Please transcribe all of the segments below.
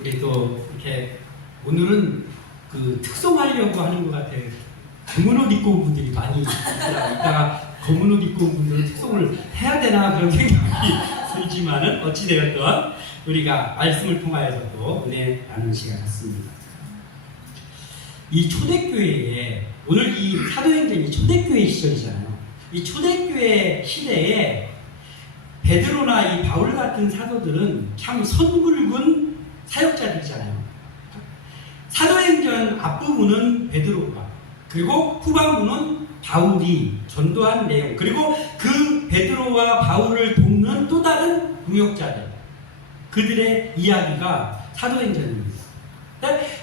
우리 또 이렇게 오늘은 그 특송하려고 하는 것 같아요. 검은 옷 입고 온 분들이 많이 있더라고요. 이따가 검은 옷 입고 온 분들은 특송을 해야 되나 그런 생각이 들지만은 어찌되었던 우리가 말씀을 통하여서도 은혜 나누는 시간 같습니다. 이 초대교회에 오늘 이 사도행전이 초대교회 시절이잖아요. 이 초대교회 시대에 베드로나 이 바울 같은 사도들은 참 선굵은 사역자들이잖아요. 사도행전 앞부분은 베드로가, 그리고 후반부는 바울이 전도한 내용, 그리고 그 베드로와 바울을 돕는 또 다른 동역자들, 그들의 이야기가 사도행전입니다.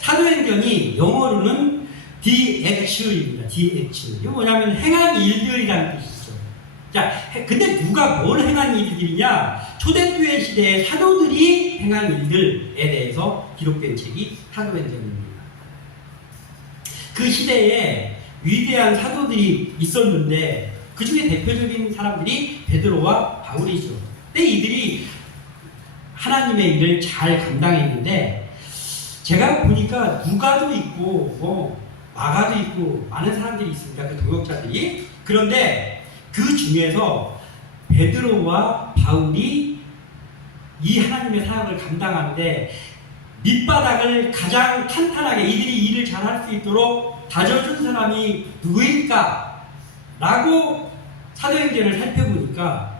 사도행전이 영어로는 The Act입니다. The Act. 이거 뭐냐면 행한 일들이라는 뜻이죠. 자, 근데 누가 뭘 행한 일들이냐? 초대교회 시대의 사도들이 행한 일들에 대해서 기록된 책이 사도행전입니다. 그 시대에 위대한 사도들이 있었는데 그 중에 대표적인 사람들이 베드로와 바울이죠. 근데 이들이 하나님의 일을 잘 감당했는데 제가 보니까 누가도 있고 마가도 있고 많은 사람들이 있습니다. 그 동역자들이. 그런데 그 중에서 베드로와 바울이 이 하나님의 사역을 감당하는데 밑바닥을 가장 탄탄하게 이들이 일을 잘할 수 있도록 다져준 사람이 누구일까? 라고 사도행전을 살펴보니까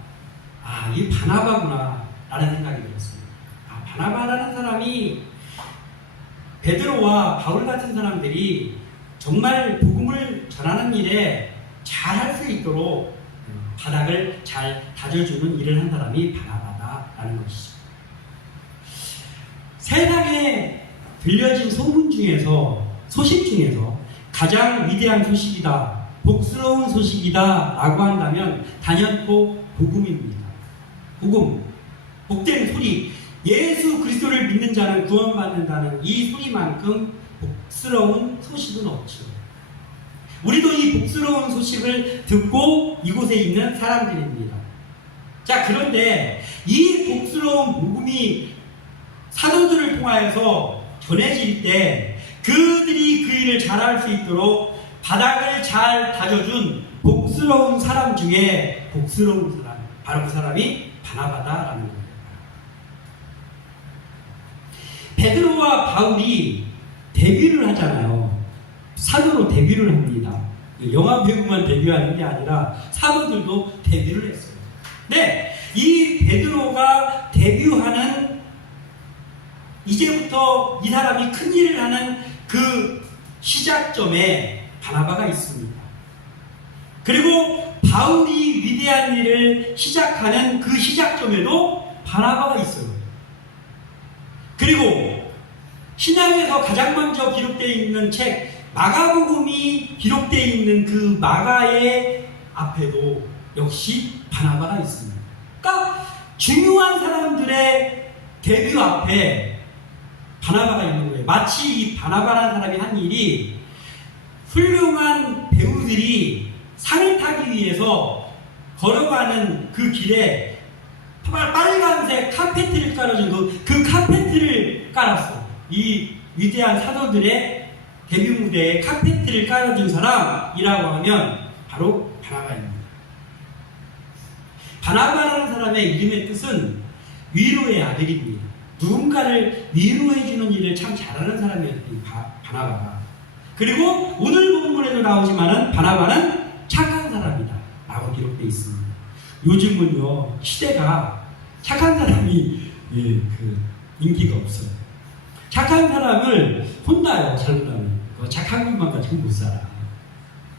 이 바나바구나 라는 생각이 들었습니다. 바나바라는 사람이 베드로와 바울 같은 사람들이 정말 복음을 전하는 일에 잘할 수 있도록 바닥을 잘 다져주는 일을 한 사람이 바나바다라는 것이죠. 세상에 들려진 소문 중에서, 소식 중에서 가장 위대한 소식이다, 복스러운 소식이다 라고 한다면 단연코 복음입니다. 복음, 복된 소리, 예수 그리스도를 믿는 자는 구원받는다는 이 소리만큼 복스러운 소식은 없죠. 우리도 이 복스러운 소식을 듣고 이곳에 있는 사람들입니다. 자, 그런데 이 복스러운 복음이 사도들을 통하여서 전해질 때 그들이 그 일을 잘할 수 있도록 바닥을 잘 다져준 복스러운 사람 중에 복스러운 사람, 바로 그 사람이 바나바다라는 거예요. 베드로와 바울이 데뷔를 하잖아요. 사도로 데뷔를 합니다. 영화 배우만 데뷔하는 게 아니라 사도들도 데뷔를 했어요. 네, 이 베드로가 데뷔하는 이제부터 이 사람이 큰 일을 하는 그 시작점에 바나바가 있습니다. 그리고 바울이 위대한 일을 시작하는 그 시작점에도 바나바가 있어요. 그리고 신약에서 가장 먼저 기록되어 있는 책 마가복음이 기록되어 있는 그 마가의 앞에도 역시 바나바가 있습니다. 그러니까 중요한 사람들의 데뷔 앞에 바나바가 있는 거예요. 마치 이 바나바라는 사람이 한 일이 훌륭한 배우들이 상을 타기 위해서 걸어가는 그 길에 빨간색 카페트를 깔아준 그 카페트를 깔았어. 이 위대한 사도들의 데뷔 무대에 카페트를 깔아준 사람이라고 하면 바로 바나바입니다. 바나바라는 사람의 이름의 뜻은 위로의 아들입니다. 누군가를 위로해주는 일을 참 잘하는 사람이었던 바나바가. 그리고 오늘 본문에도 나오지만은 바나바는 착한 사람이다 라고 기록되어 있습니다. 요즘은요 시대가 착한 사람이 인기가 없어요. 착한 사람을 혼나요. 잘못하면 착한 것만 가지고 못 살아.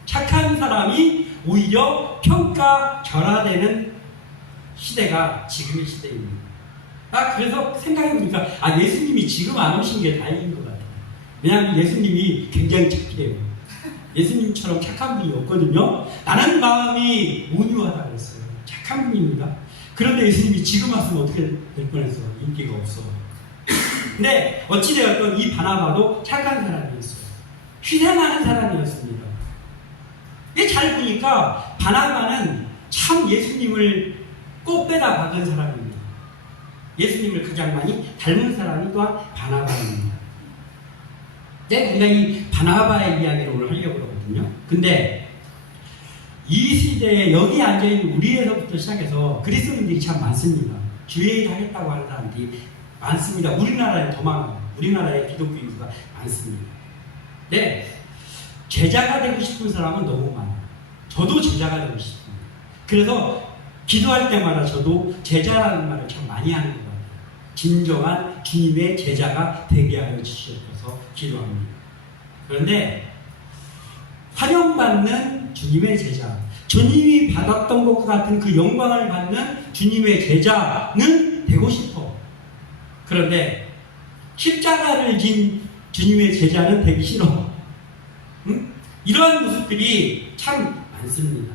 착한 사람이 오히려 평가절하되는 시대가 지금의 시대입니다. 그래서 생각해보니까 예수님이 지금 안 오신 게 다행인 것 같아요. 왜냐하면 예수님이 굉장히 착해요. 예수님처럼 착한 분이 없거든요. 나는 마음이 온유하다 그랬어요. 착한 분입니다. 그런데 예수님이 지금 왔으면 어떻게 될 뻔했어. 인기가 없어. 근데 어찌되었든 이 바나바도 착한 사람이었어요. 희생하는 사람이었습니다. 잘 보니까 바나바는 참 예수님을 꽃배다 박은 사람입니다. 예수님을 가장 많이 닮은 사람이 또한 바나바입니다. 우리가 이 바나바의 이야기를 오늘 하려고 그러거든요. 근데 이 시대에 여기 앉아있는 우리에서부터 시작해서 그리스도인들이 참 많습니다. 주의를 하겠다고 하는 사람들이 많습니다. 우리나라에 더 많아요. 우리나라에 기독교 인구가 많습니다. 네, 제자가 되고 싶은 사람은 너무 많아요. 저도 제자가 되고 싶습니다. 그래서 기도할 때마다 저도 제자라는 말을 참 많이 하는 것 같아요. 진정한 주님의 제자가 되게 하여 주시옵소서 기도합니다. 그런데 환영받는 주님의 제자, 주님이 받았던 것과 같은 그 영광을 받는 주님의 제자는 되고 싶어. 그런데 십자가를 진 주님의 제자는 되기 싫어. 응? 이러한 모습들이 참 많습니다.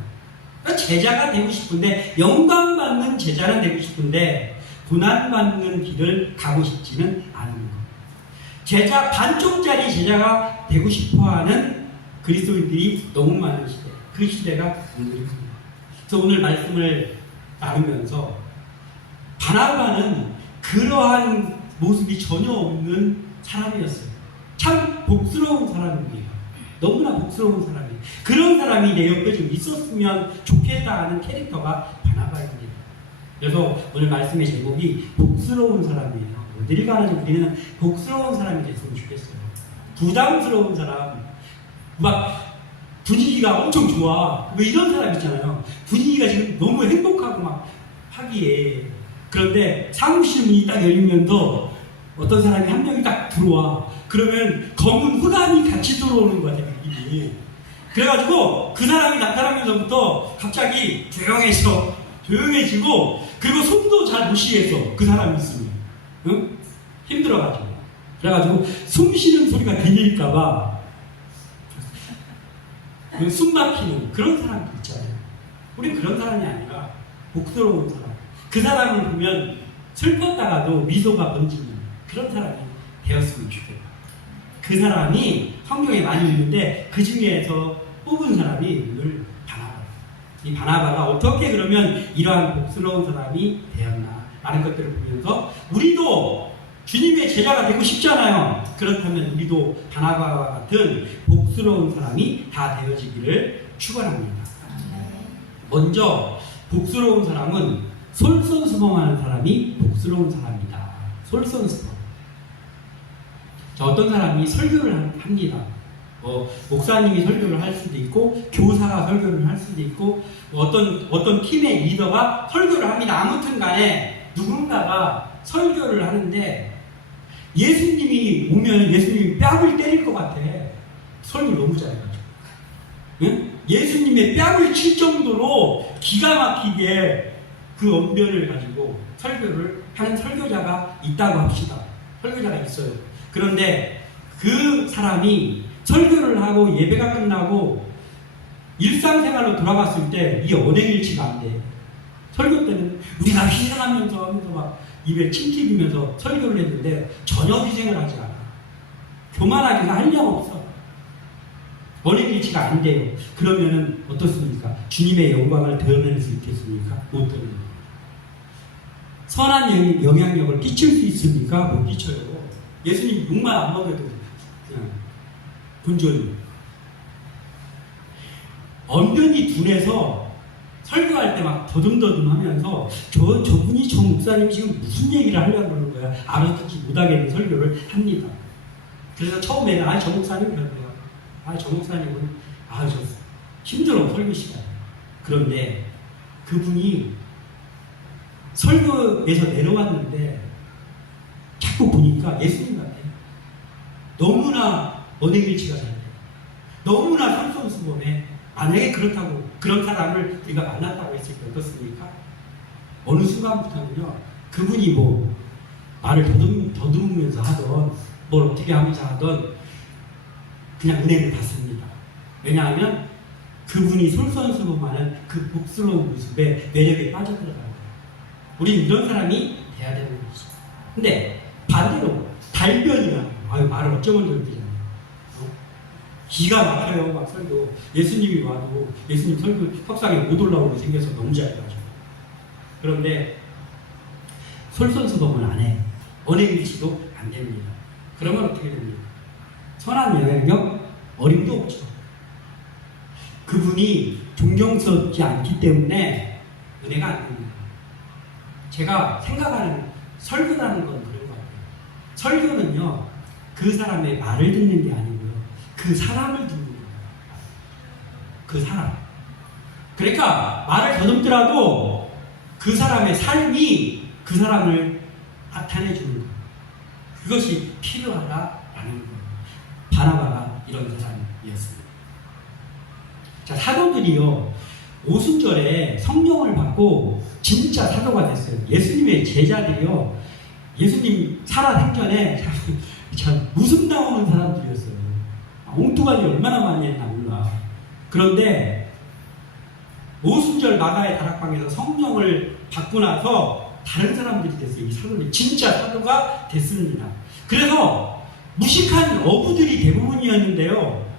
그러니까 제자가 되고 싶은데, 영광받는 제자는 되고 싶은데 고난받는 길을 가고 싶지는 않은 것. 제자, 반쪽짜리 제자가 되고 싶어하는 그리스도인들이 너무 많은 시대. 그 시대가 오늘입니다. 그래서 오늘 말씀을 나누면서 바나바는 그러한 모습이 전혀 없는 사람이었어요. 참 복스러운 사람입니다. 너무나 복스러운 사람이에요. 그런 사람이 내 옆에 좀 있었으면 좋겠다 하는 캐릭터가 바나바입니다. 그래서 오늘 말씀의 제목이 복스러운 사람이에요. 어디를 가는지 우리는 복스러운 사람이 됐으면 좋겠어요. 부담스러운 사람, 막 분위기가 엄청 좋아. 왜 이런 사람 있잖아요. 분위기가 지금 너무 행복하고 막 하기에. 그런데 사무실 문이 딱 열리면서 어떤 사람이 한 명이 딱 들어와. 그러면 검은 흑암이 같이 들어오는 거야, 느낌이. 그래가지고 그 사람이 나타나면서부터 갑자기 조용해지고, 그리고 숨도 잘 못 쉬겠어. 그 사람이 있으면. 응? 힘들어가지고. 그래가지고 숨 쉬는 소리가 들릴까봐 숨 막히는 그런 사람도 있잖아요. 우린 그런 사람이 아니라 복스러운 사람. 그 사람을 보면 슬펐다가도 미소가 번지는 그런 사람이 되었으면 좋겠다. 그 사람이 성경에 많이 있는데 그 중에서 뽑은 사람이 오늘 바나바예요. 이 바나바가 어떻게 그러면 이러한 복스러운 사람이 되었나 라는 것들을 보면서 우리도 주님의 제자가 되고 싶잖아요. 그렇다면 우리도 바나바와 같은 복스러운 사람이 다 되어지기를 축원합니다. 먼저 복스러운 사람은 솔선수범하는 사람이 복스러운 사람이다. 솔선수범. 자, 어떤 사람이 설교를 합니다. 목사님이 설교를 할 수도 있고, 교사가 설교를 할 수도 있고, 어떤 팀의 리더가 설교를 합니다. 아무튼 간에 누군가가 설교를 하는데 예수님이 오면 예수님이 뺨을 때릴 것 같아. 설교를 너무 잘해가지고. 응? 예수님의 뺨을 칠 정도로 기가 막히게 그 언변을 가지고 설교를 하는 설교자가 있다고 합시다. 설교자가 있어요. 그런데 그 사람이 설교를 하고 예배가 끝나고 일상생활로 돌아갔을 때 이 언행일치가 안 돼. 설교 때는 우리가 희생하면서 하면서 막 입에 침 튀기면서 설교를 했는데 전혀 희생을 하지 않아. 교만하기가 한량없어. 언행일치가 안 돼요. 그러면은 어떻습니까? 주님의 영광을 드러낼 수 있겠습니까? 못 드러내요. 선한 영향력을 끼칠 수 있습니까? 못 끼쳐요. 예수님 욕만 안 먹어도 그냥 본전이. 언변이 둔해서 설교할 때 막 더듬더듬 하면서 저분이 저 목사님이 지금 무슨 얘기를 하려고 그러는 거야. 알아듣지 못하겠는 설교를 합니다. 그래서 처음에는 저 목사님 별로야. 저 목사님은 저 힘들어 설교 시간. 그런데 그분이 설교에서 내려왔는데 자꾸 보니까 예수님 같아. 너무나 언행일치가 잘 돼. 너무나 솔선수범해. 만약에 그렇다고 그런 사람을 우리가 만났다고 했을 때 어떻습니까? 어느 순간부터는요, 그분이 뭐 말을 더듬으면서 하던 뭘 어떻게 하면서 하던 그냥 은혜를 받습니다. 왜냐하면 그분이 솔선수범하는 그 복스러운 모습에 매력에 빠져들어가는 거예요. 우리는 이런 사람이 돼야 되는 거죠. 근데 반대로 달변이나 말을 어쩌면 저렇게 기가 막혀요. 막 설교. 예수님이 와도 예수님 설교 석상에 못 올라오게 생겨서 너무 잘해가지고. 그런데 솔선수범을 안 해. 언행일치도 안 됩니다. 그러면 어떻게 됩니까? 선한 영향력, 어림도 없죠. 그분이 존경스럽지 않기 때문에 은혜가 안 됩니다. 제가 생각하는 설교라는 건 그런 것 같아요. 설교는요, 그 사람의 말을 듣는 게 아니고요, 그 사람을 듣는 거예요. 그 사람. 그러니까 말을 더듬더라도 그 사람의 삶이 그 사람을 나타내 주는 거예요. 그것이 필요하다라는 거예요. 바나바가 이런 사람이었습니다. 자, 사도들이요, 오순절에 성령을 받고 진짜 사도가 됐어요. 예수님의 제자들이요, 예수님 살아생전에 참 웃음 나오는 사람들이었어요. 엉뚱하게 얼마나 많이 했나 몰라. 그런데 오순절 마가의 다락방에서 성령을 받고 나서 다른 사람들이 됐어요. 이 사도들이 진짜 사도가 됐습니다. 그래서 무식한 어부들이 대부분이었는데요,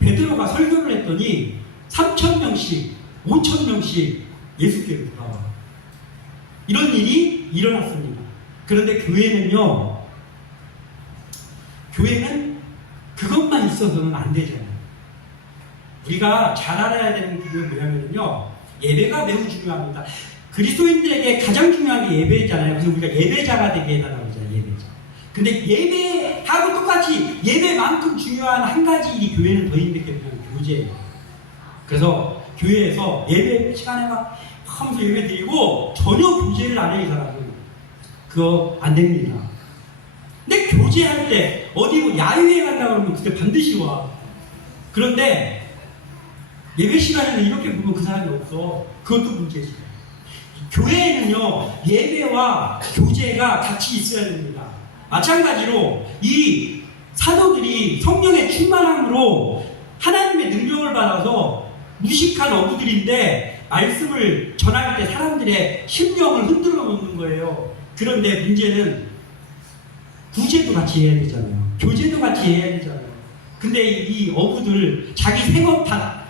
베드로가 설교를 했더니 3,000명씩 5,000명씩 예수께로 돌아와. 이런 일이 일어났습니다. 그런데 교회는요, 교회는 그것만 있어서는 안 되잖아요. 우리가 잘 알아야 되는 게 뭐냐면요, 예배가 매우 중요합니다. 그리스도인들에게 가장 중요한 게 예배잖아요. 그래서 우리가 예배자가 되게 해달라고 하잖아요. 예배자. 근데 예배하고 똑같이 예배만큼 중요한 한 가지 일이 교회는 더 있는 게 뭐냐면 교제예요. 그래서 교회에서 예배 시간에 막 하면서 예배 드리고 전혀 교제를 안 해, 이 사람은. 그거 안 됩니다. 근데 교제할 때 어디 뭐 야유회 간다 그러면 그때 반드시 와. 그런데 예배 시간에는 이렇게 보면 그 사람이 없어. 그것도 문제지. 교회에는요, 예배와 교제가 같이 있어야 됩니다. 마찬가지로 이 사도들이 성령의 충만함으로 하나님의 능력을 받아서 무식한 어부들인데 말씀을 전할 때 사람들의 심령을 흔들어 놓는 거예요. 그런데 문제는 구제도 같이 해야 되잖아요. 교제도 같이 해야 되잖아요. 근데 이 어부들 자기 생업 다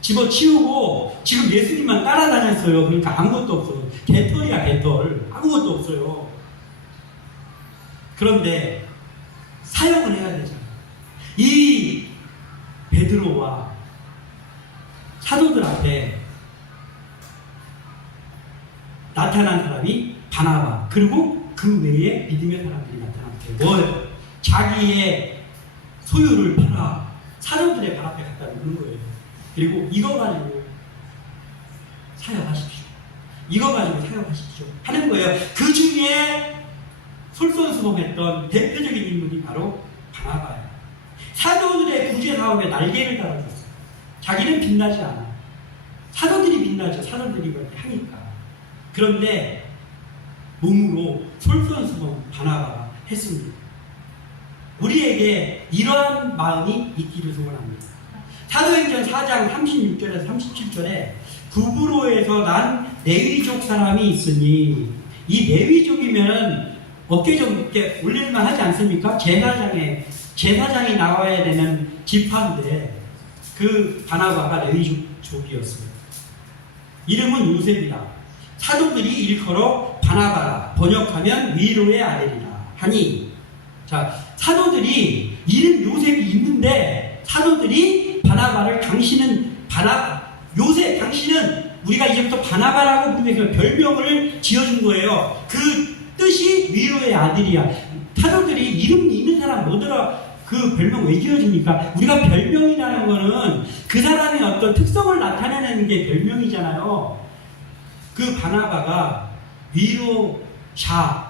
집어치우고 지금 예수님만 따라다녔어요. 그러니까 아무것도 없어요. 개털이야, 개털. 아무것도 없어요. 그런데 사역을 해야 되잖아요. 이 베드로와 사도들 앞에 나타난 사람이 바나바, 그리고 그 외에 믿음의 사람들이 나타났어요. 뭘? 자기의 소유를 팔아 사도들의 발 앞에 갖다 놓는 거예요. 그리고 이거 가지고 사역하십시오. 이거 가지고 사역하십시오. 하는 거예요. 그 중에 솔선수범했던 대표적인 인물이 바로 바나바예요. 사도들의 구제 사업에 날개를 달아줬어요. 자기는 빛나지 않아. 사도들이 빛나죠. 사도들이 그렇게 하니까. 그런데 몸으로 솔선수범 바나바가 했습니다. 우리에게 이러한 마음이 있기를 소원합니다. 사도행전 4장 36절에서 37절에 구브로에서 난 레위족 사람이 있으니, 이 레위족이면 어깨 좀 이렇게 올릴만 하지 않습니까? 제사장이 나와야 되는 지파인데 그 바나바가 레위족이었어요. 이름은 요셉이라. 사도들이 일컬어 바나바라, 번역하면 위로의 아들이라 하니. 자, 사도들이 이름 요셉이 있는데 사도들이 바나바를 요셉 당신은 우리가 이제부터 바나바라고 부르면서 별명을 지어준 거예요. 그 뜻이 위로의 아들이야. 사도들이 이름 있는 사람 뭐더라 그 별명 왜 지어줍니까? 우리가 별명이라는 거는 그 사람의 어떤 특성을 나타내는 게 별명이잖아요. 그 바나바가 위로자와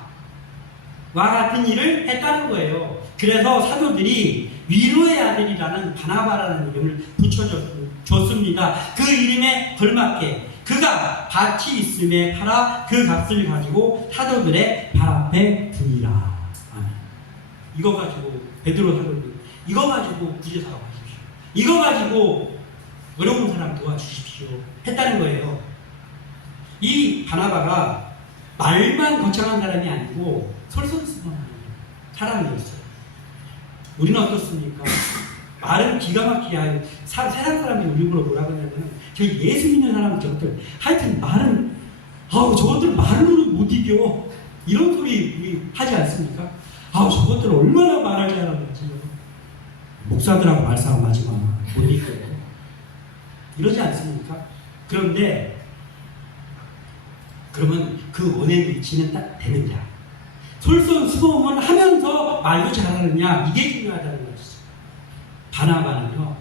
같은 일을 했다는 거예요. 그래서 사도들이 위로의 아들이라는 바나바라는 이름을 붙여줬습니다. 그 이름에 걸맞게 그가 밭이 있음에 팔아 그 값을 가지고 사도들의 발 앞에 두니라. 이거 가지고 베드로 사도들 이거 가지고 구제 사업하십시오. 이거 가지고 어려운 사람 도와주십시오. 했다는 거예요. 이 바나바가 말만 거창한 사람이 아니고 솔선수범하는 사람이었어요. 우리는 어떻습니까? 말은 기가 막히게 하요. 세상 사람들이 일부러 뭐라고 하냐면 저 예수 믿는 사람 저들 하여튼 말은 저들 말로는 못 이겨. 이런 소리 우리 하지 않습니까? 아, 저것들 얼마나 말을 잘하는지. 목사들하고 말싸움하지 마. 못 이겨요. 이러지 않습니까? 그런데 그러면 그 원의 위치는 딱 되느냐? 솔선수범은 하면서 말도 잘하느냐? 이게 중요하다는 것이죠. 바나바는요,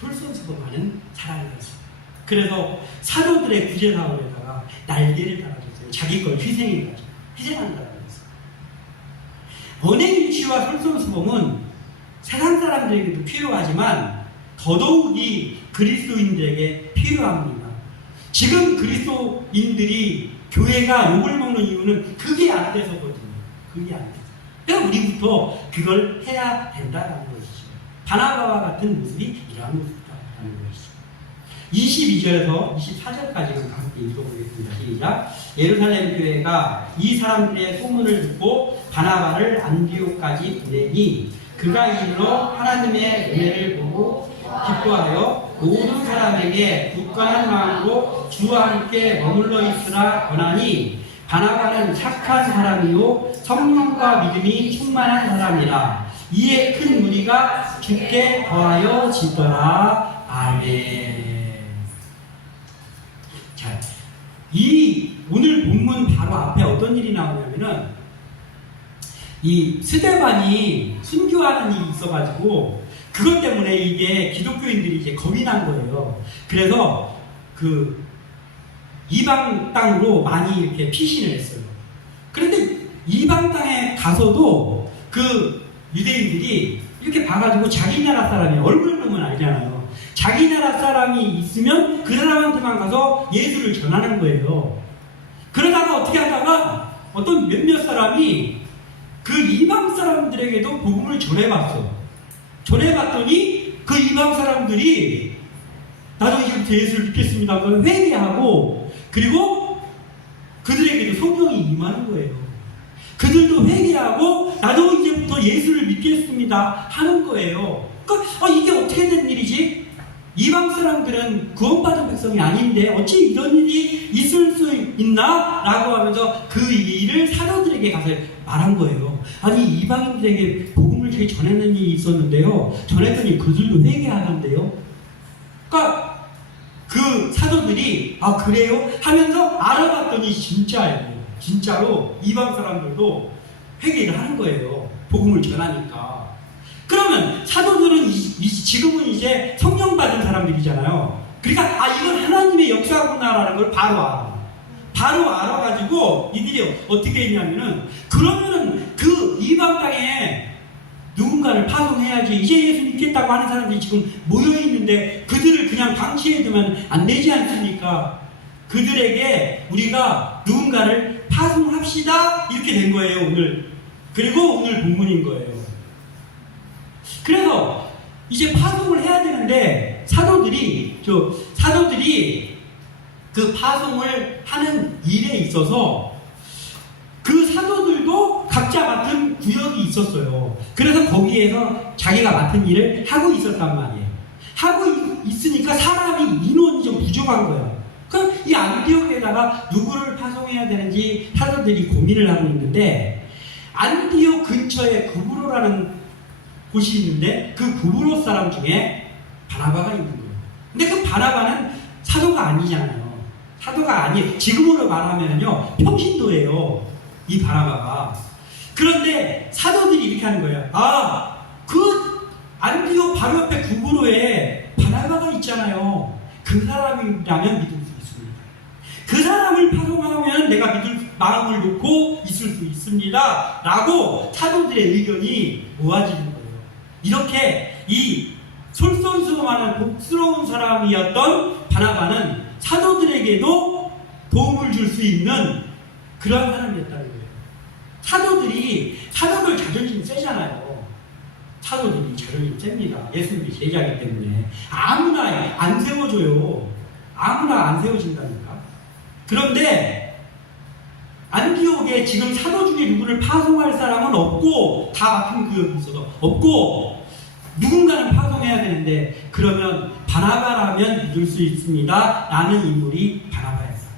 솔선수범하는 사람이었어요. 그래서 사도들의 구제사업에다가 날개를 달아줬어요. 자기 걸 희생해가지고 희생한다는 거였어요. 원의 위치와 솔선수범은 세상 사람들에게도 필요하지만 더더욱이 그리스도인들에게 필요합니다. 지금 그리스도인들이 교회가 욕을 먹는 이유는 그게 안 돼서거든요. 그게 안 돼서. 그러니까 우리부터 그걸 해야 된다는 것이죠. 바나바와 같은 모습이 이러한 모습이라는 것이죠. 22절에서 24절까지는 함께 읽어보겠습니다. 시작. 예루살렘 교회가 이 사람들의 소문을 듣고 바나바를 안디옥까지 보내니 그가 이르러 하나님의 은혜를 보고 기뻐하여 모든 사람에게 굳건한 마음으로 주와 함께 머물러 있으라 권하니 바나바는 착한 사람이요 성령과 믿음이 충만한 사람이라. 이에 큰 무리가 깊게 더하여 지더라. 아멘. 자, 이 오늘 본문 바로 앞에 어떤 일이 나오냐면은 이 스데반이 순교하는 일이 있어가지고 그것 때문에 이게 기독교인들이 이제 겁이 난 거예요. 그래서 그 이방 땅으로 많이 이렇게 피신을 했어요. 그런데 이방 땅에 가서도 그 유대인들이 이렇게 봐가지고 자기 나라 사람이 얼굴 보면 알잖아요. 자기 나라 사람이 있으면 그 사람한테만 가서 예수를 전하는 거예요. 그러다가 어떻게 하다가 어떤 몇몇 사람이 그 이방 사람들에게도 복음을 전해봤어. 전해봤더니 그 이방 사람들이 나도 이제부터 예수를 믿겠습니다. 그걸 회개하고 그리고 그들에게도 성령이 임하는 거예요. 그들도 회개하고 나도 이제부터 예수를 믿겠습니다 하는 거예요. 그러니까 이게 어떻게 된 일이지? 이방 사람들은 구원받은 백성이 아닌데 어찌 이런 일이 있을 수 있나? 라고 하면서 그 일을 사도들에게 가서 말한 거예요. 아니 이방인들에게 복음을 저희 전했는 일이 있었는데요. 전했더니 그들도 회개하는데요. 그러니까 그 사도들이 아 그래요? 하면서 알아봤더니 진짜예요. 진짜로 이방 사람들도 회개를 하는 거예요. 복음을 전하니까. 그러면 사도들은 지금은 이제 성령 받은 사람들이잖아요. 그러니까 아 이건 하나님의 역사구나라는 걸 바로 알아. 바로 알아가지고 이들이 어떻게 했냐면은 그러면은 그 이방 땅에 누군가를 파송해야지. 이제 예수 믿겠다고 하는 사람들이 지금 모여있는데 그들을 그냥 방치해두면 안 되지 않습니까? 그들에게 우리가 누군가를 파송합시다 이렇게 된 거예요 오늘. 그리고 오늘 본문인 거예요. 그래서 이제 파송을 해야 되는데 사도들이 그 파송을 하는 일에 있어서 그 사도들도 각자 맡은 구역이 있었어요. 그래서 거기에서 자기가 맡은 일을 하고 있었단 말이에요. 하고 있으니까 사람이 인원이 좀 부족한 거예요. 그럼 이 안디옥에다가 누구를 파송해야 되는지 사도들이 고민을 하고 있는데 안디옥 근처에 구브로라는 곳이 있는데 그 구브로 사람 중에 바나바가 있는 거예요. 근데 그 바나바는 사도가 아니잖아요. 사도가 아니에요. 지금으로 말하면요 평신도예요. 이 바나바가. 그런데 사도들이 이렇게 하는 거예요. 아, 그 안디옥 바로 옆에 구브로에 바나바가 있잖아요. 그 사람이라면 믿을 수 있습니다. 그 사람을 파송하면 내가 믿을 마음을 놓고 있을 수 있습니다. 라고 사도들의 의견이 모아지는 거예요. 이렇게 이 솔선수범하는 복스러운 사람이었던 바나바는 사도들에게도 도움을 줄 수 있는 그런 사람이었다는 거예요. 사도들 자존심 세잖아요. 사도들이 자존심 셉니다. 예수님이 제자이기 때문에 아무나 안 세워줘요. 아무나 안 세워진다니까. 그런데 안디옥에 지금 사도 중에 누구를 파송할 사람은 없고 다 맡은 구역이 있어서 없고 누군가는 파송해야 되는데 그러면 바나바라면 믿을 수 있습니다 라는 인물이 바나바였어요.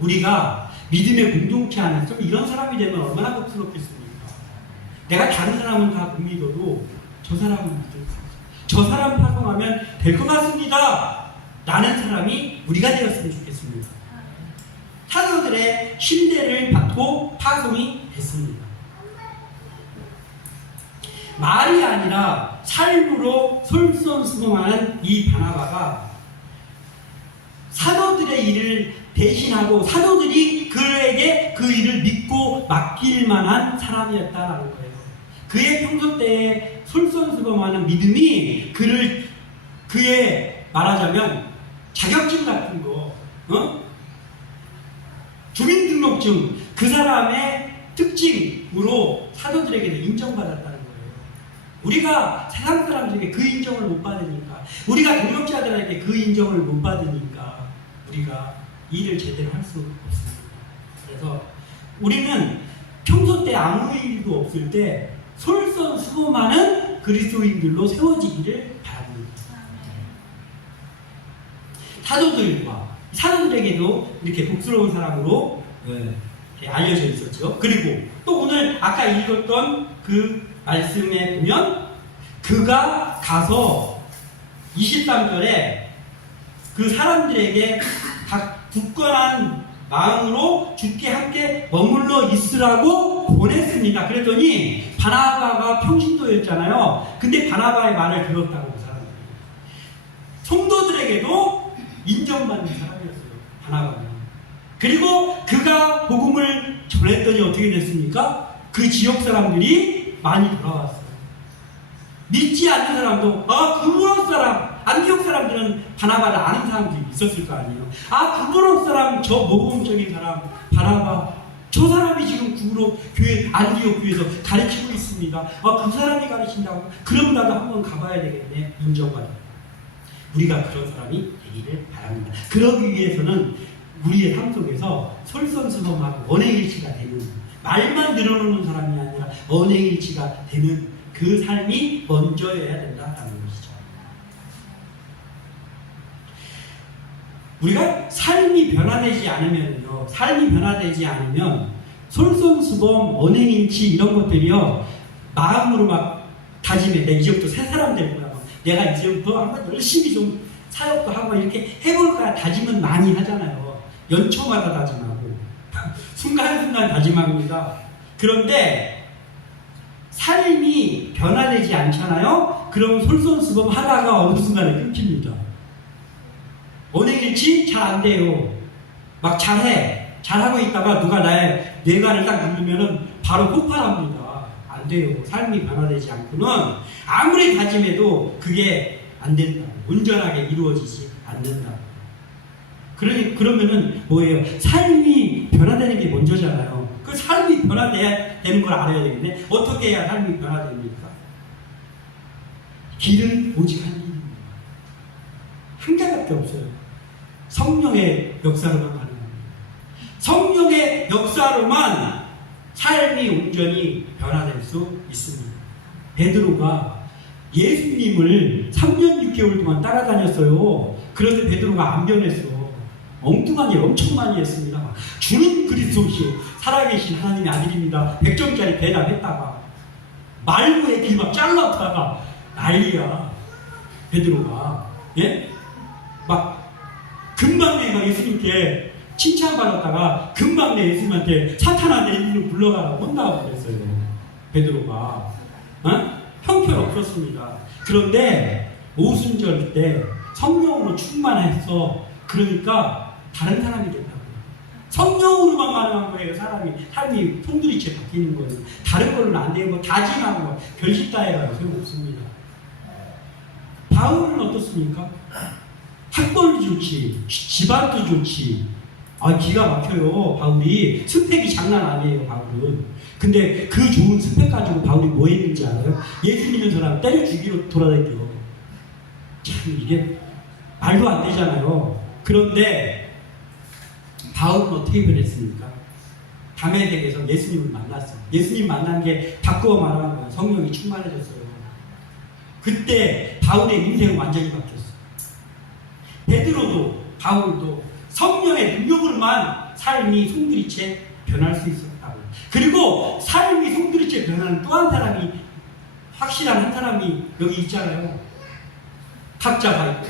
우리가 믿음의 공동체 안에서 이런 사람이 되면 얼마나 복스럽겠습니까? 내가 다른 사람은 다 못 믿어도 저 사람은 믿을 수 있어요. 저 사람 파송하면 될 것 같습니다. 라는 사람이 우리가 되었으면 좋겠습니다. 사도들의 신뢰를 받고 파송이 됐습니다. 말이 아니라 삶으로 솔선수범하는 이 바나바가 사도들의 일을 대신하고 사도들이 그에게 그 일을 믿고 맡길 만한 사람이었다라는 거예요. 그의 평소 때의 솔선수범하는 믿음이 그의 말하자면 자격증 같은 거, 주민등록증, 그 사람의 특징으로 사도들에게도 인정받았다는 거예요. 우리가 세상 사람들에게 그 인정을 못 받으니까, 우리가 동역자들에게 그 인정을 못 받으니까 우리가 일을 제대로 할 수 없습니다. 그래서 우리는 평소 때 아무 일도 없을 때 솔선수범하는 그리스도인들로 세워지기를 바랍니다. 사도들에게도 이렇게 복스러운 사람으로 알려져 있었죠. 그리고 또 오늘 아까 읽었던 그 말씀에 보면 그가 가서 23절에 그 사람들에게 각 굳건한 마음으로 주께 함께 머물러 있으라고 보냈습니다. 그랬더니 바나바가 평신도였잖아요. 근데 바나바의 말을 들었다고 그 사람들이. 성도들에게도 인정받는 사람이었어요. 바나바는. 그리고 그가 복음을 전했더니 어떻게 됐습니까? 그 지역 사람들이 많이 돌아왔어요. 믿지 않는 사람도 그브로 사람, 안디옥 사람들은 바나바를 아는 사람들이 있었을 거 아니에요. 그브로 사람, 저 모범적인 사람 바나바, 저 사람이 지금 구브로 교회, 안디옥 교회에서 가르치고 있습니다. 그 사람이 가르친다고? 그럼 나도 한번 가봐야 되겠네. 인정받아요. 우리가 그런 사람이 되기를 바랍니다. 그러기 위해서는 우리의 삶 속에서 솔선수범하고 언행일치가 되는, 말만 늘어놓는 사람이 아니라 언행일치가 되는 그 삶이 먼저여야 된다는 것이죠. 우리가 삶이 변화되지 않으면 솔선수범, 언행일치 이런 것들이요, 마음으로 막 다짐해. 내가 이제부터 새 사람 될 거야. 내가 이제부터 한번 열심히 좀 사역도 하고 이렇게 해볼 거야. 다짐은 많이 하잖아요. 연초마다 다짐하고 순간순간 다짐합니다. 그런데 삶이 변화되지 않잖아요. 그럼 솔선수범 하다가 어느 순간에 끊깁니다. 언행일치 잘 안 돼요. 막 잘하고 있다가 누가 나의 뇌관을 딱 누르면은 바로 폭발합니다. 안 돼요. 삶이 변화되지 않고는 아무리 다짐해도 그게 안 된다. 온전하게 이루어지지 않는다. 그러면은 뭐예요? 삶이 변화되는 게 먼저잖아요. 그 삶이 변화돼야 되는 걸 알아야 되겠네. 어떻게 해야 삶이 변화됩니까? 길은 오직 한 길입니다. 한 가지밖에 없어요. 성령의 역사로만 가능합니다. 성령의 역사로만 삶이 온전히 변화될 수 있습니다. 베드로가 예수님을 3년 6개월 동안 따라다녔어요. 그런데 베드로가 안 변했어. 엉뚱한 일 엄청 많이 했습니다. 주는 그리스도시요 살아계신 하나님의 아들입니다. 100점짜리 대답했다가 말고의 길 막 잘랐다가 난리야. 베드로가 막 금방 내가 예수님께 칭찬받았다가 금방 내 예수님한테 사탄아 내 이리로 불러가라고 혼나고 그랬어요. 베드로가 형편없었습니다. 그런데 오순절 때 성령으로 충만해서 그러니까 다른 사람이 됐다고. 성령으로만 가능한 거예요. 삶이 통두리째 바뀌는 거예요. 다른 걸로는 안 되고 다짐하고 결심 다 해봐요. 소용없습니다. 바울은 어떻습니까? 학벌도 좋지, 집안도 좋지. 기가 막혀요. 바울이 스펙이 장난 아니에요. 바울은. 근데 그 좋은 스펙 가지고 바울이 뭐 했는지 알아요? 예수 믿는 사람 때려 죽이러 돌아다녀. 참 이게 말도 안 되잖아요. 그런데 바울은 어떻게 변했습니까? 다메섹에서 예수님을 만났어. 예수님 만난 게 바꾸어 말하는 거예요. 성령이 충만해졌어요. 그때 바울의 인생은 완전히 바뀌었어. 베드로도 바울도 성령의 능력으로만 삶이 송두리째 변할 수 있었다고. 그리고 삶이 송두리째 변하는 또 한 사람이, 확실한 한 사람이 여기 있잖아요. 각자가 있고.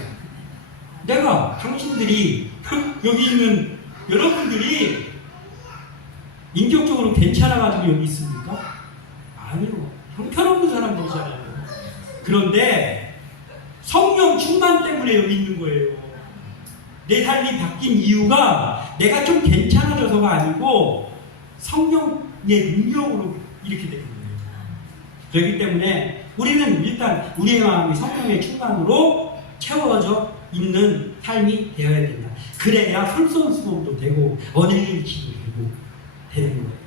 내가, 당신들이, 여기 있는 여러분들이 인격적으로 괜찮아가지고 여기 있습니까? 아니요. 형편없는 사람들이잖아요. 그런데 성령 충만 때문에 여기 있는 거예요. 내 삶이 바뀐 이유가 내가 좀 괜찮아져서가 아니고 성령의 능력으로 이렇게 된 거예요. 그렇기 때문에 우리는 일단 우리의 마음이 성령의 충만으로 채워져 있는 삶이 되어야 된다. 그래야 솔선수범도 되고 언행일치도 되고 되는 거예요.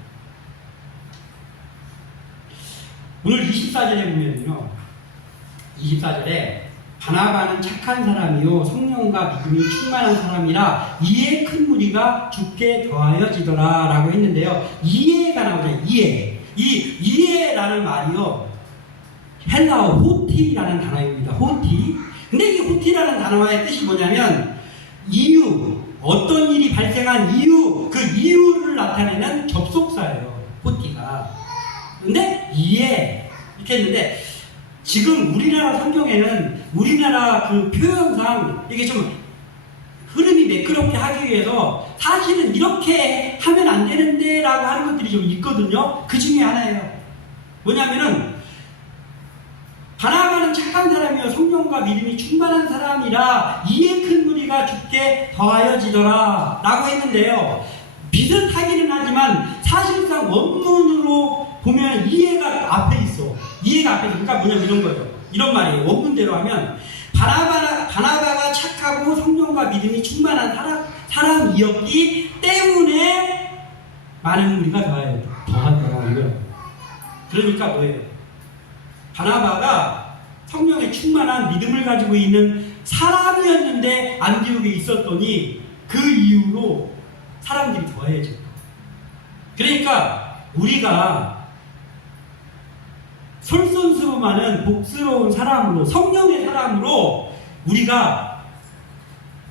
오늘 24절에 보면요, 24절에 바나바는 착한 사람이요 성령과 믿음이 충만한 사람이라 이에 큰 무리가 죽게 더하여지더라 라고 했는데요. 이해가 나오죠. 이해. 이 이해라는 말이요, 헬라어 호티라는 단어입니다. 호티. 근데 이 호티라는 단어의 뜻이 뭐냐면 이유, 어떤 일이 발생한 이유, 그 이유를 나타내는 접속사예요. 호티가. 근데 이해 이렇게 했는데, 지금 우리나라 성경에는 우리나라 그 표현상 이게 좀 흐름이 매끄럽게 하기 위해서 사실은 이렇게 하면 안 되는데 라고 하는 것들이 좀 있거든요. 그 중에 하나예요. 뭐냐면은 바나바는 착한 사람이요 성령과 믿음이 충만한 사람이라 이에 큰 무리가 죽게 더하여지더라 라고 했는데요. 비슷하기는 하지만 사실상 원문으로 보면 이해가 앞에 있어. 이해가 앞에 있어. 그러니까 뭐냐면 이런 거예요. 이런 말이에요. 원문대로 하면 바나바가 착하고 성령과 믿음이 충만한 사람이었기 때문에 많은 무리가 더하더라 이거예요. 그러니까 뭐예요? 바나바가 성령에 충만한 믿음을 가지고 있는 사람이었는데 안디옥에 있었더니 그 이후로 사람들이 더해졌다. 그러니까 우리가 솔선수범하는 복스러운 사람으로, 성령의 사람으로 우리가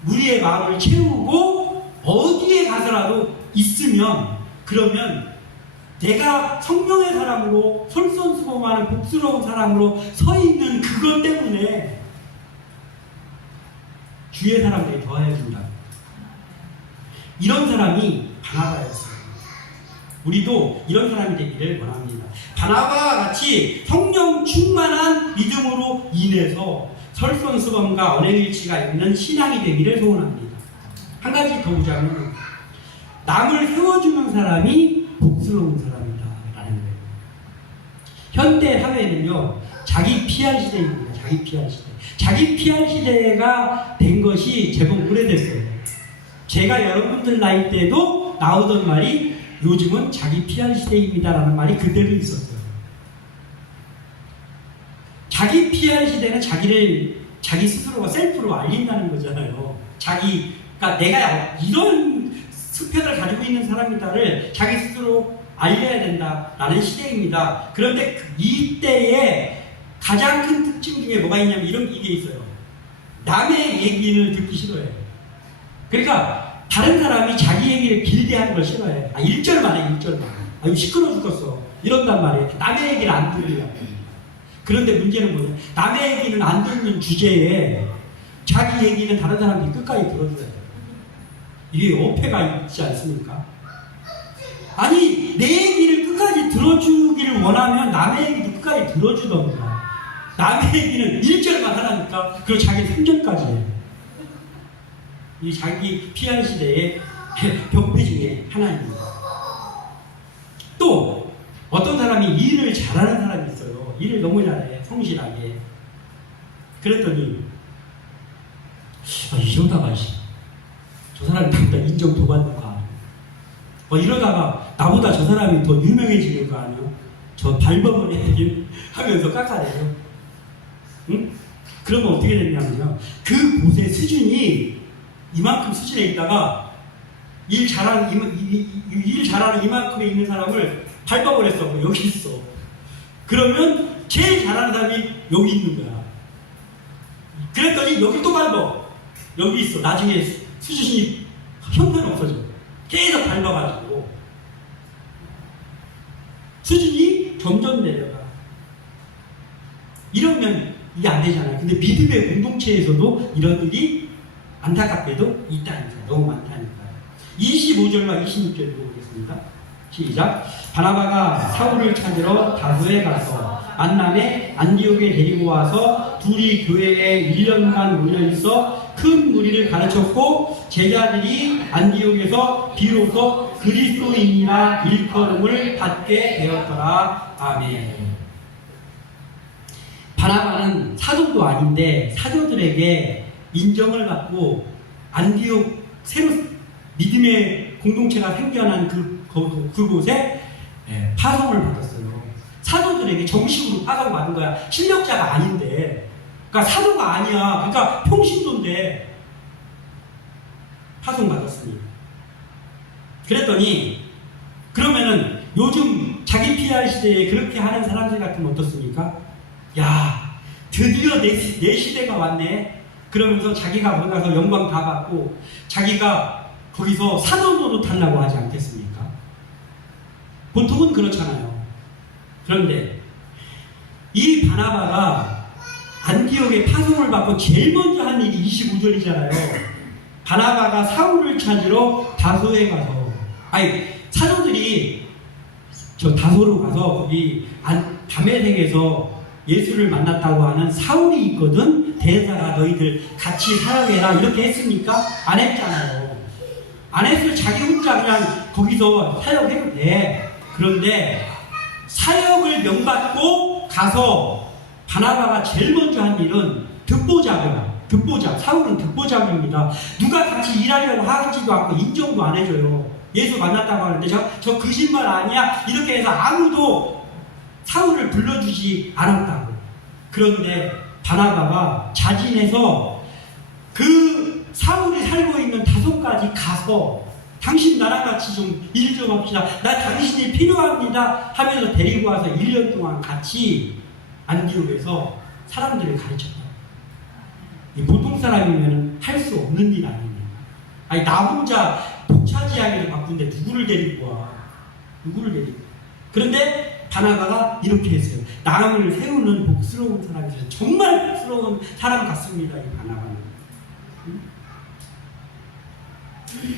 우리의 마음을 채우고 어디에 가서라도 있으면, 그러면 내가 성령의 사람으로 솔선수범하는 복스러운 사람으로 서 있는 그것 때문에 주의 사람들이 더해진다. 이런 사람이 바나바였어요. 우리도 이런 사람이 되기를 원합니다. 바나바와 같이 성령 충만한 믿음으로 인해서 설선수범과 언행일치가 있는 신앙이 되기를 소원합니다. 한 가지 더 보자면 남을 세워주는 사람이 복스러운 사람이다 라는 거예요. 현대 사회는요, 자기 PR 시대입니다. 자기 PR 시대. 자기 PR 시대가 된 것이 제법 오래됐어요. 제가 여러분들 나이 때도 나오던 말이 요즘은 자기 PR 시대입니다라는 말이 그대로 있었어요. 자기 PR 시대는 자기 스스로가 셀프로 알린다는 거잖아요. 그러니까 내가 이런 수표를 가지고 있는 사람이다를 자기 스스로 알려야 된다라는 시대입니다. 그런데 이때에 가장 큰 특징 중에 뭐가 있냐면 이게 있어요. 남의 얘기를 듣기 싫어해요. 그러니까 다른 사람이 자기 얘기를 길게 하는 걸 싫어해. 1절만 해, 1절만. 이거 시끄러워 죽겠어. 이런단 말이에요. 남의 얘기를 안 들으려고. 그런데 문제는 뭐냐? 남의 얘기는 안 듣는 주제에 자기 얘기는 다른 사람들이 끝까지 들어줘야 돼요. 이게 어폐가 있지 않습니까? 아니, 내 얘기를 끝까지 들어주기를 원하면 남의 얘기도 끝까지 들어주던가. 남의 얘기는 1절만 하라니까 그리고 자기는 3절까지 해요. 이 자기 PR 시대의 병폐 중에 하나입니다. 또 어떤 사람이 일을 잘하는 사람이 있어요. 일을 너무 잘해, 성실하게. 그랬더니 이러다가 저 사람이 나보다 인정 더 받는 거 아니야? 이러다가 나보다 저 사람이 더 유명해지는 거 아니야? 저 발버둥 얘기 하면서 깎아내요. 응? 그러면 어떻게 됐냐면요, 그 곳의 수준이 이만큼 수준에 있다가 일 잘하는 이만큼에 있는 사람을 발버둥했어. 여기 있어. 그러면 제일 잘하는 사람이 여기 있는 거야. 그랬더니 여기 또 밟어. 여기 있어. 나중에 수준이 형편없어져. 계속 밟아가지고 수준이 점점 내려가. 이러면 이게 안 되잖아요. 근데 믿음의 공동체에서도 이런 일이 안타깝게도 있다니까요. 너무 많다니까요. 25절과 26절 보겠습니다. 시작. 바나바가 사울을 찾으러 다소에 가서 만남에 안디옥에 데리고 와서 둘이 교회에 1년간 모여있어 큰 무리를 가르쳤고 제자들이 안디옥에서 비로소 그리스도인이라 일컬음을 받게 되었더라. 아멘. 바나바는 사도도 아닌데 사도들에게 인정을 받고 안디옥 새로 믿음의 공동체가 생겨난 그곳에 파송을 받았어요. 사도들에게 정식으로 파송받은 거야. 실력자가 아닌데. 그러니까 사도가 아니야. 그러니까 평신도인데 파송받았습니다. 그랬더니 그러면은 요즘 자기 PR 시대에 그렇게 하는 사람들 같으면 어떻습니까? 야, 드디어 내 시대가 왔네. 그러면서 자기가 거기 가서 영광 다 받고 자기가 거기서 사도 노릇하려고 하지 않겠습니까? 보통은 그렇잖아요. 그런데 이 바나바가 안디옥에 파송을 받고 제일 먼저 한 일이 25절이잖아요. 바나바가 사울을 찾으러 다소에 가서, 아니 사도들이 저 다소로 가서 거기 다메섹에서 예수를 만났다고 하는 사울이 있거든. 대사가 너희들 같이 사역해라 이렇게 했습니까? 안 했잖아요. 안 했을 자기 혼자 그냥 거기서 사역해도 돼. 그런데 사역을 명받고 가서 바나바가 제일 먼저 한 일은 듣보잡. 사울은 듣보잡입니다. 누가 같이 일하려고 하지도 않고 인정도 안 해줘요. 예수 만났다고 하는데 저 거짓말 아니야? 이렇게 해서 아무도 사울을 불러주지 않았다고. 그런데 바나바가 자진해서 그 사울이 살고 있는 다소까지 가서 당신 나랑 같이 좀 일 좀 합시다. 나 당신이 필요합니다. 하면서 데리고 와서 1년 동안 같이 안디옥에서 사람들을 가르쳤다. 보통 사람이면 할 수 없는 일 아닙니까? 아니 나 혼자 독차지하기를 바쁜데 누구를 데리고 와? 그런데 바나바가 이렇게 했어요. 남을 세우는 복스러운 사람이죠. 정말 복스러운 사람 같습니다. 이 바나바는.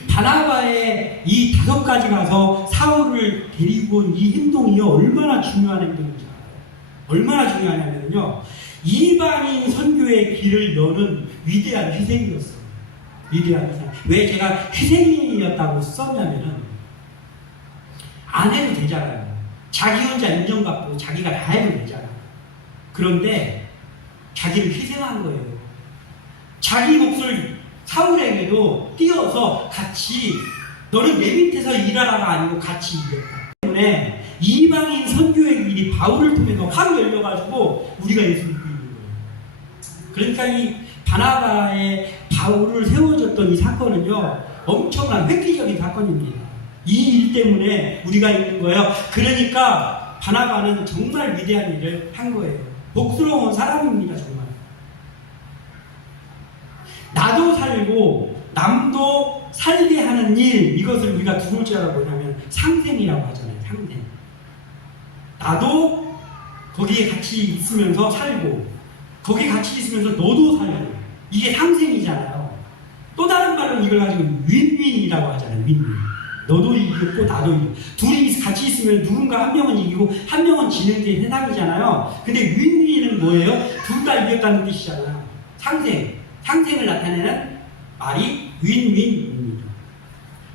바나바의 이 5가지 가서 사울을 데리고 온 이 행동이 얼마나 중요한 행동인지 알아요. 얼마나 중요하냐면요. 이방인 선교의 길을 여는 위대한 희생이었어요. 위대한 희생. 왜 제가 희생이었다고 썼냐면은 안 해도 되잖아요. 자기 혼자 인정받고 자기가 다 해도 되잖아요. 그런데 자기를 희생한 거예요. 자기 몫을 사울에게도 띄어서 같이 너는 내 밑에서 일하라가 아니고 같이 일했다. 때문에 이방인 선교의 길이 바울을 통해서 확 열려가지고 우리가 예수를 믿고 있는 거예요. 그러니까 이 바나바의 바울을 세워줬던 이 사건은요 엄청난 획기적인 사건입니다. 이 일 때문에 우리가 있는 거예요. 그러니까 바나바는 정말 위대한 일을 한 거예요. 복스러운 사람입니다. 정말. 나도 살고 남도 살게 하는 일, 이것을 우리가 두 번째로 뭐냐면 상생이라고 하잖아요. 상생. 나도 거기에 같이 있으면서 살고 거기 같이 있으면서 너도 살고 이게 상생이잖아요. 또 다른 말은 이걸 가지고 윈윈이라고 하잖아요. 윈윈. 너도 이겼고 나도 이기고 둘이 같이 있으면 누군가 한 명은 이기고 한 명은 지는 게 세상이잖아요. 근데 윈윈은 뭐예요? 둘 다 이겼다는 뜻이잖아요. 상생을 나타내는 말이 윈윈입니다.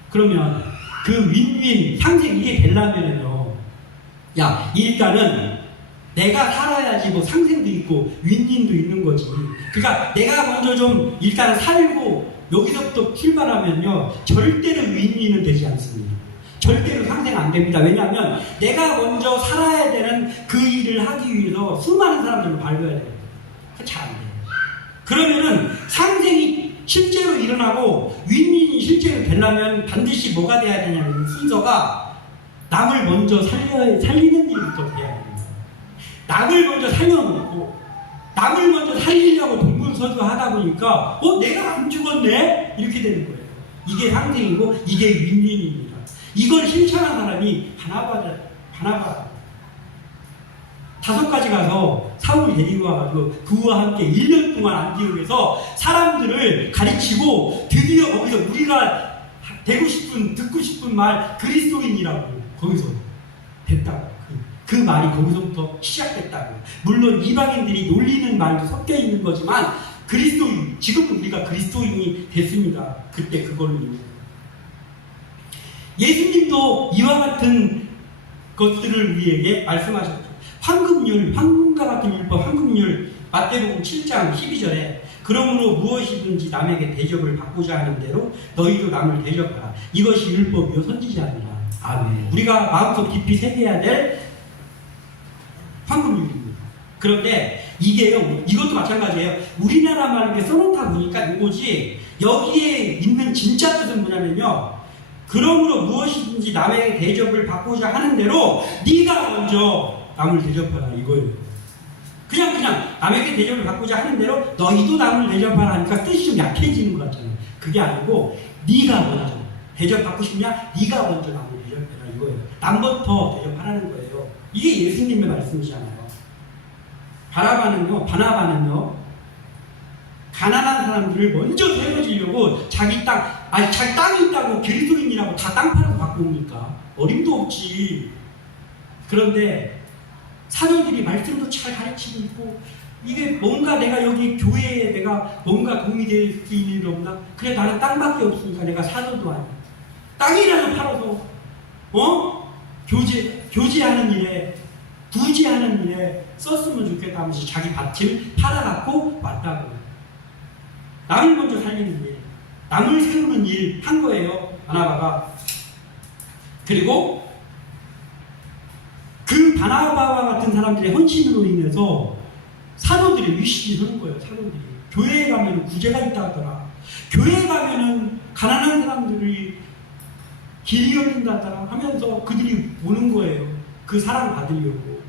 그러면 그 윈윈 상생 이게 되려면요, 야 일단은 내가 살아야지 뭐 상생도 있고 윈윈도 있는 거지. 그러니까 내가 먼저 좀 일단 살고 여기서부터 출발하면요 절대로 윈윈은 되지 않습니다. 절대로 상생 안 됩니다. 왜냐하면 내가 먼저 살아야 되는 그 일을 하기 위해서 수많은 사람들을 밟아야 돼요. 잘 안 돼요. 그러면은 상생이 실제로 일어나고 윈윈이 실제로 되려면 반드시 뭐가 돼야 되냐면 순서가 남을 먼저 살리는 일부터 돼야 됩니다. 남을 먼저 살려놓고 남을 먼저 살리려고 동분서주 하다 보니까 내가 안 죽었네? 이렇게 되는 거예요. 이게 상생이고 이게 윈윈입니다. 이걸 실천한 사람이 바나바 5가지 가서 사울 데리고 와가지고 그와 함께 1년 동안 안디옥에서 사람들을 가르치고 드디어 거기서 우리가 되고 싶은 듣고 싶은 말 그리스도인이라고 거기서 됐다고. 그 말이 거기서부터 시작됐다고. 물론 이방인들이 놀리는 말도 섞여 있는 거지만 그리스도인, 지금은 우리가 그리스도인이 됐습니다. 그때 그걸로 인해서. 예수님도 이와 같은 것들을 우리에게 말씀하셨죠. 황금과 같은 율법, 황금률, 마태복음 7장 12절에 그러므로 무엇이든지 남에게 대접을 받고자 하는 대로 너희도 남을 대접하라. 이것이 율법이요 선지자니라. 아멘. 우리가 마음속 깊이 새겨야 될 황금률입니다. 그런데 이게요, 이것도 마찬가지예요. 우리나라 말을 이렇게 써놓다 보니까 이거지, 여기에 있는 진짜 뜻은 뭐냐면요, 그러므로 무엇이든지 남에게 대접을 받고자 하는 대로 네가 먼저 남을 대접하라 이거예요. 그냥 남에게 대접을 받고자 하는 대로 너희도 남을 대접하라 하니까 뜻이 좀 약해지는 것 같잖아요. 그게 아니고 네가 먼저 대접받고 싶냐? 네가 먼저 남을 대접해라 이거예요. 남부터 대접하라는 거예요. 이게 예수님의 말씀이잖아요. 바나바는요 가난한 사람들을 먼저 세워주려고 자기 땅이 있다고 그리스도인이라고 다 땅 팔아서 갖고 옵니까? 어림도 없지. 그런데 사도들이 말씀도 잘 가르치고 있고, 이게 뭔가 내가 여기 교회에 내가 뭔가 도움이 될 수 있는 일 없나? 그래, 나는 땅밖에 없으니까 내가 사도도 아니야. 땅이라도 팔아서 교제하는 일에, 구제하는 일에 썼으면 좋겠다 하면서 자기 밭을 팔아갖고 왔다고. 남을 먼저 살리는 일, 남을 세우는 일 한 거예요, 바나바가. 그리고 그 바나바와 같은 사람들의 헌신으로 인해서 사도들이 위시히 서는 거예요. 사도들이 교회에 가면 구제가 있다 하더라. 교회에 가면은 가난한 사람들이 길이 열린다 하더라 하면서 그들이 오는 거예요. 그 사랑 받으려고.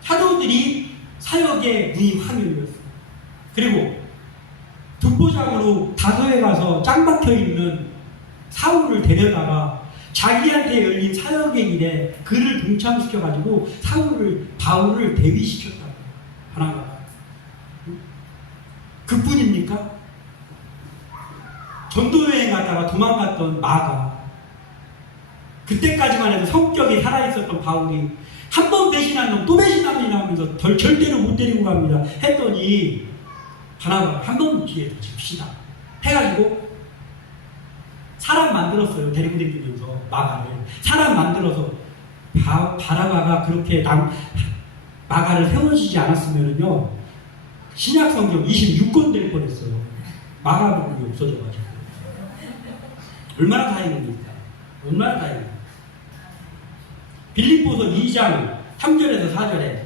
사도들이 사역의 문이 확 열렸어요. 그리고 독보장으로 다소에 가서 짱 박혀 있는 사울을 데려다가 자기한테 열린 사역의 일에 그를 동참시켜가지고 바울을 대위시켰다고. 바나바가. 그뿐입니까? 전도여행 갔다가 도망갔던 마가, 그때까지만 해도 성격이 살아있었던 바울이 한 번 배신한 놈 또 배신합니다 하면서 절대로 못 데리고 갑니다 했더니 바나바가 한 번 기회 더 줍시다 해가지고 사람 만들었어요. 데리고 다니면서 마가를 사람 만들어서 바나바가 그렇게 마가를 세워지지 않았으면요 신약 성경 26권 될 뻔했어요. 마가 부분이 없어져가지고. 얼마나 다행입니까? 얼마나 다행입니까? 빌립보서 2장 3절에서 4절에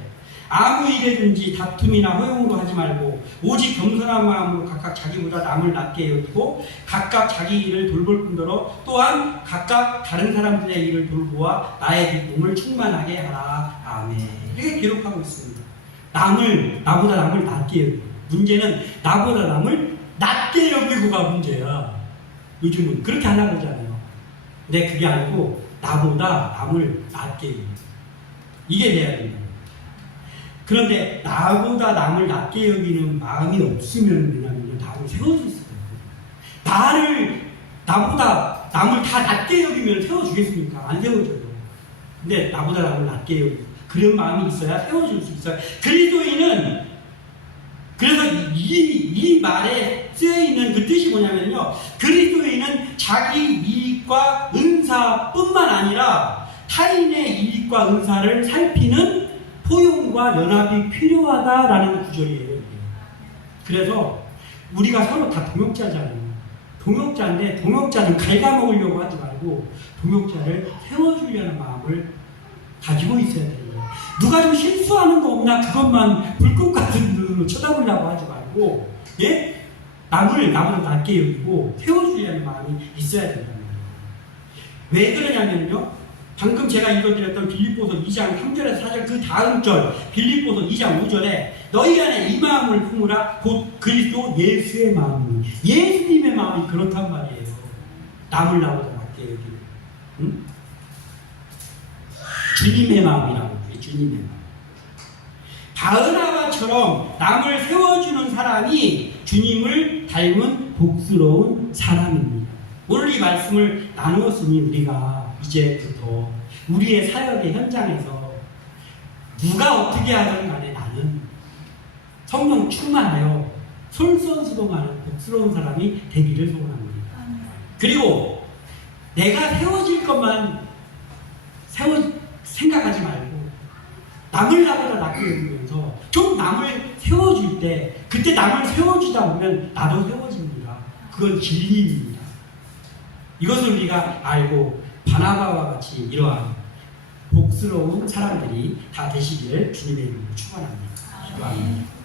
아무 일에든지 다툼이나 허용으로 하지 말고 오직 겸손한 마음으로 각각 자기보다 남을 낮게 여기고 각각 자기 일을 돌볼 뿐더러 또한 각각 다른 사람들의 일을 돌보아 나의 몸을 충만하게 하라. 아멘. 이렇게 기록하고 있습니다. 나보다 남을 낮게 여기고. 문제는 나보다 남을 낮게 여기고가 문제야. 요즘은 그렇게 하려고 하잖아요. 근데 그게 아니고 나보다 남을 낮게 여기고. 이게 돼야 된다. 그런데 나보다 남을 낮게 여기는 마음이 없으면 뭐냐면 남을 세워줄 수가 있거든요. 나보다 남을 다 낮게 여기면 세워주겠습니까? 안 세워줘요. 근데 나보다 남을 낮게 여기고 그런 마음이 있어야 세워줄 수 있어요. 그리스도인은 그래서 이 말에 쓰여있는 그 뜻이 뭐냐면요, 그리스도인은 자기 이익과 은사뿐만 아니라 타인의 이익과 은사를 살피는 포용과 연합이 필요하다라는 구절이에요. 그래서 우리가 서로 다 동역자잖아요. 동역자인데 동역자는 갉아먹으려고 하지 말고 동역자를 세워주려는 마음을 가지고 있어야 돼요. 누가 좀 실수하는 거 없나 그것만 불꽃 같은 눈으로 쳐다보려고 하지 말고, 예? 나보다 낮게 여기고 세워주려는 마음이 있어야 된다는 거예요. 왜 그러냐면요, 방금 제가 읽어드렸던 빌립보서 2장 3절에서 4절 그 다음 절 빌립보서 2장 5절에 너희 안에 이 마음을 품으라 곧 그리스도 예수의 마음이, 예수님의 마음이 그렇단 말이에요. 남을 나보다 낮게 여기는, 응? 주님의 마음이라고 해요. 주님의 마음. 바르나바처럼 남을 세워주는 사람이 주님을 닮은 복스러운 사람입니다. 오늘 이 말씀을 나누었으니 우리가 이제부터 우리의 사역의 현장에서 누가 어떻게 하든 간에 나는 성령 충만하여 솔선수동하는 복스러운 사람이 되기를 소원합니다. 그리고 내가 세워질 것만 생각하지 말고 남을 나보다 낮게 여기면서 좀 남을 세워줄 때 그때 남을 세워주다 보면 나도 세워집니다. 그건 진리입니다. 이것을 우리가 알고 바나바와 같이 이러한 복스러운 사람들이 다 되시기를 주님의 이름으로 축원합니다. 기도합니다.